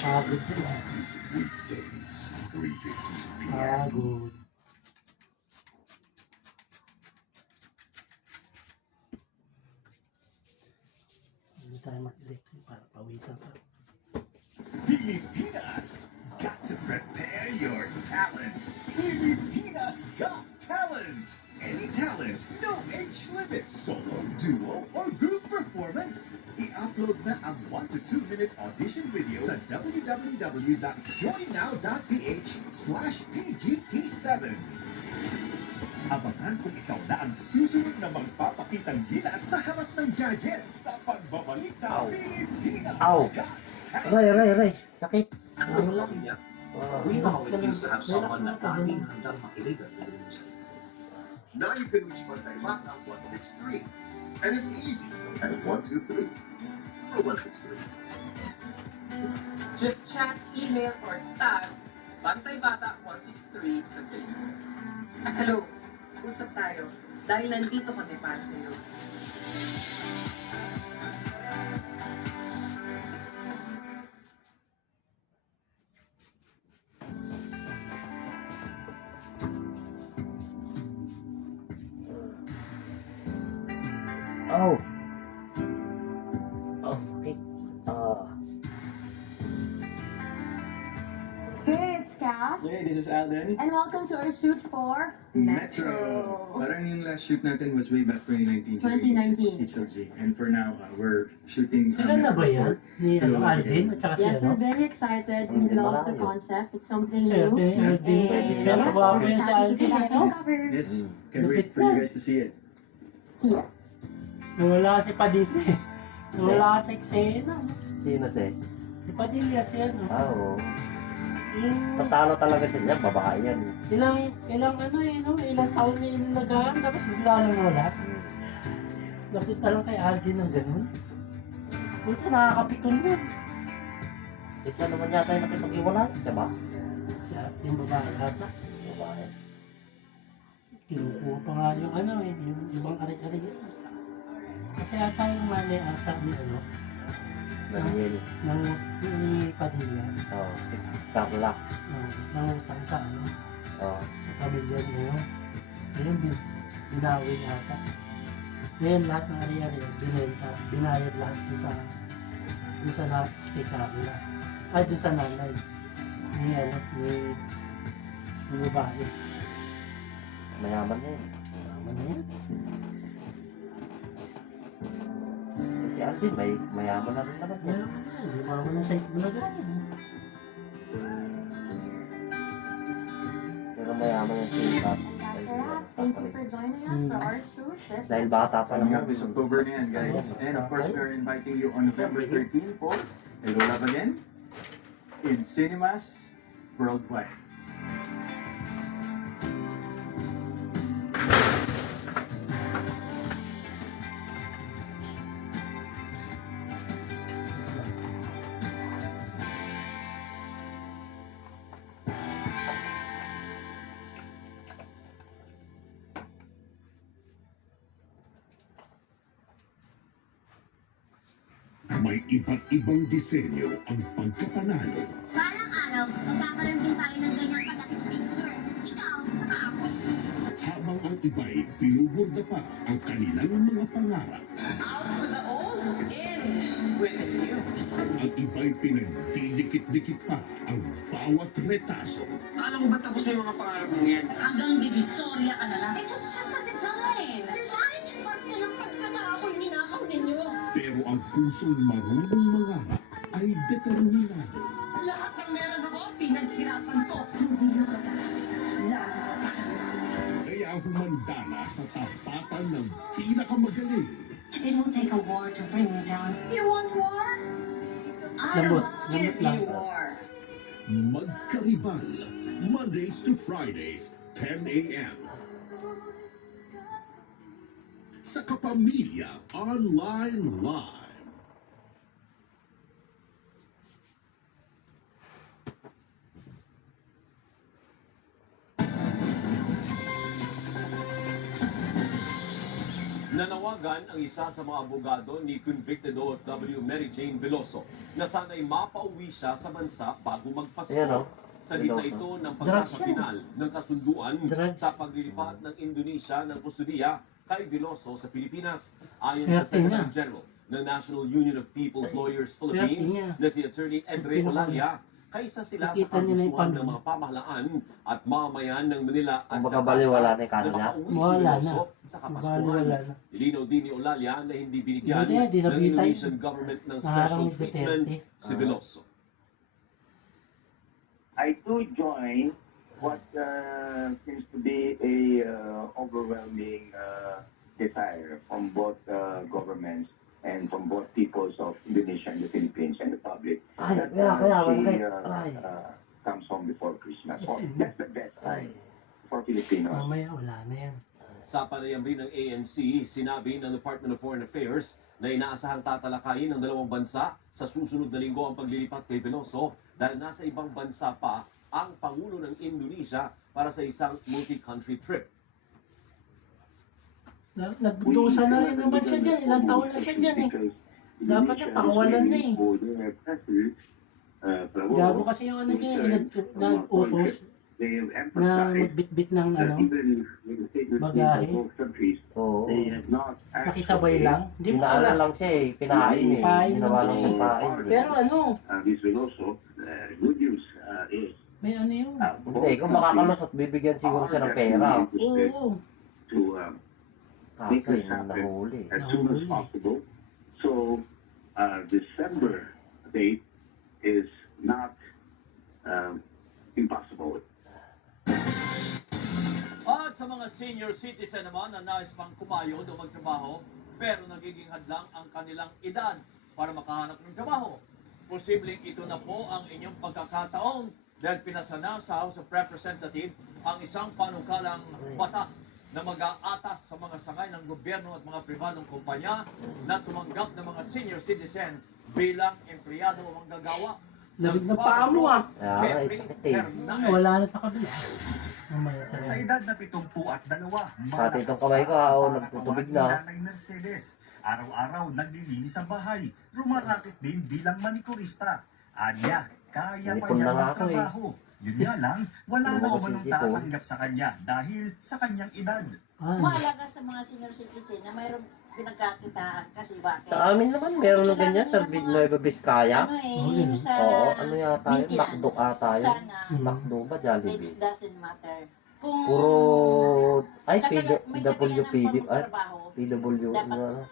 Pagod din ah. Weekdays, 3:15 p.m. Pagod. Hindi tayo mag-electric para pawisan pa. Pilipinas, got to prepare your talent. Pilipinas Got Talent. Any talent, no age limit. Solo, duo, or group performance. I-upload na ang 1 to 2 minute audition video sa www.joinnow.ph/PGT7. Abangan kung ikaw na ang susunod na magpapakitang gilas sa harap ng judges sa pagbabalik na Pilipinas Ow. Got Talent. Aray. Sakit. Wala. We know it means to have someone na laging handang makinig at lulunod. Now you can reach Pantay Bata 163. And it's easy. And it's 123 or 163. Just chat, email, or tag Bantay Bata 163 sa Facebook. At hello, usap tayo dahil nandito kami para sa iyo. Oh. Oh, sakit. Hey, it's Kat, Hey, this is Alden. and welcome to our shoot for Metro. Parang yung last shoot natin was way back 2019. 2019. HLG. And for now, we're shooting... Sila na ba yan? Ni ano, Hello, Alvin at saka si Yes, ano? we're very excited. We Hindi love the malayo. concept. It's something Sir, new. Alvin. And Pero yeah, bago we're yan si excited to Alvin. get that ano? cover. Yes, can't Lupit wait for you yan. guys to see it. See ya. Nawala si Padilla eh. Nawala si Xena. Sino si? Si Padilla si ano. Oo. Yung Tatalo talaga siya. Babae yan. ilang ano eh, no? Ilang taon na inalagaan tapos bigla lang nawala. Nakita lang kay Alvin ng ganun. Puta, nakakapikon yun. Isa naman yata yung nakipag-iwalay. Diba? Si ating babae ata. Babae. Kinukuha pa nga yung ano eh, yung ibang ari-ari yun. Kasi ata yung mali ata ni ano, Daniel. ni Padilla, Oo. Si Carla. nangutang sa ano, Oo. sa pamilya niya yun. Ayun, binawi niya ata. Ngayon lahat ng ari-ari, binenta, binayad lahat doon sa lahat kay Carla. Ay, doon sa nanay. Ni babae. Mayaman na yun. Tama na yan. Si Alvin, mayaman na rin naman. Meron ka na, hindi mo na sa Itbulaga. Pero mayaman yung si Kat. That's a wrap. Thank you for joining us for our shoot. Dahil bata pa Coming lang. up this October na yan, guys. And of course, we're inviting you on November 13 for Hello Love Again in cinemas worldwide. May iba't ibang disenyo ang pagkapanalo. Balang araw, magkakaroon din tayo ng ganyang kalaki picture. Ikaw, saka ako. Habang ang iba'y pinuburda pa ang kanilang mga pangarap. Out with the old, in with the new. Ang iba'y pinagdidikit-dikit pa ang bawat retaso. Alam mo ba tapos na yung mga pangarap mong yan? Hanggang divisoria ka na lang. It was just a design. Design? Parte ng pagkataako'y ninakaw ninyo. Pero ang pusong marunong mangarap ay determinado. Lahat ng meron ako, pinaghirapan ko. Hindi na mag-alala. Lahat sa Kaya humanda na sa tapatan ng pinakamagaling. It will take a war to bring me down. You want war? Lambot, I'll give lambot lang. you war. Magkaribal, Mondays to Fridays, 10 a.m. Sa Kapamilya Online Live. Nanawagan ang isa sa mga abogado ni convicted OFW Mary Jane Veloso na sana'y mapauwi siya sa bansa bago magpasko. Ayan, oh. Sa gitna Veloso. ito ng pagsasapinal ng kasunduan Drugs. sa paglilipat ng Indonesia ng kustudiya kay Veloso sa Pilipinas. Ayon Swerte sa Secretary niya. General ng National Union of People's Lawyers Swerte Philippines niya. na si Attorney Edre Olalia, kaysa sila sa Nakita niya na yung kagustuhan ng pamilya. mga pamahalaan at mamamayan ng Manila at Kumbaga, Jakarta baliwala na yung kaso na niya. makauwi si Wala na. Veloso sa Kapaskuhan. Baliwala na. Ilinaw din ni Olalia na hindi binigyan Hindi, di ng nabitay. Indonesian government ng special Naharang ni treatment Duterte. si Veloso. I do join what seems to be a overwhelming desire from both governments and from both peoples of Indonesia and the Philippines and the public Ay, that kaya, she ay. comes home before Christmas. Yes, Oh, sir. that's the best Ay. for Filipinos. Mamaya wala na yan. Sa panayam rin ng ANC, sinabi ng Department of Foreign Affairs na inaasahang tatalakayin ng dalawang bansa sa susunod na linggo ang paglilipat kay Veloso dahil nasa ibang bansa pa ang Pangulo ng Indonesia para sa isang multi-country trip. Nagdusa na rin naman siya dyan. Ilang taon na siya dyan eh. Dapat na pakawalan na eh. Gago kasi yung ano dyan, nag-utos na magbitbit ng ano, bagahe. Oo. Nakisabay lang. Hindi mo Pinaano pala. lang siya eh. Pinain eh. Pain Ginawa lang lang siya. siyang pain. Pero ano, This will also, good news is, may ano yun. Hindi, kung makakalusot, bibigyan siguro siya ng pera. Oo. to Kaso yun ang nahuli. as soon as possible. So, December date is not impossible. At sa mga senior citizen naman na nais pang kumayod o magtrabaho pero nagiging hadlang ang kanilang edad para makahanap ng trabaho. Posibleng ito na po ang inyong pagkakataon dahil pinasa na sa House of Representatives ang isang panukalang batas na mag-aatas sa mga sangay ng gobyerno at mga pribadong kumpanya na tumanggap ng mga senior citizen bilang empleyado o manggagawa. Labig na paa mo ah. Kaya, ay, sakit eh. Wala na sa kabila. Mamaya Sa talaga. edad na 72, Pati itong kamay ko, nagtutubig na. Nanay Mercedes, araw-araw naglilinis sa bahay, rumarakit din bilang manikurista. Anya, kaya pa Manipon niya na nga ako eh. magtrabaho. Yun nga lang, wala Ano na ba umanong sisipon? tatanggap sa kanya dahil sa kanyang edad. Ah, Mahalaga sa mga senior citizen na mayroong pinagkakitaan kasi bakit? Sa amin naman, meron na ganyan sa Nueva Vizcaya. Ano eh, Oo, yung yun. sa Oo, ano yata yun? maintenance, Macdo ata yun. Sana, Macdo ba? age Jollibee? doesn't matter. Kung Puro, ay, may kataga ng PWPD, ay, pagtrabaho, PW, dapat ano,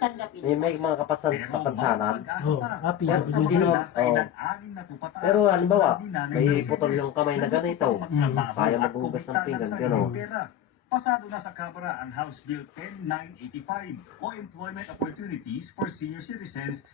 tanggapin may mga kapansanan. pag-asa Oh, pa. happy. Pero sa Hindi mga naman, nasa edad 6 na tupataas, Pero halimbawa, tulad ni Nanay may Mercedes, putol yung kamay na gusto ganito. pang magtrabaho Kaya at maghugas ng kumita pinggan, sariling gano'n. pera. Pasado na sa Kamara ang House Bill 10985 o Employment Opportunities for Senior Citizens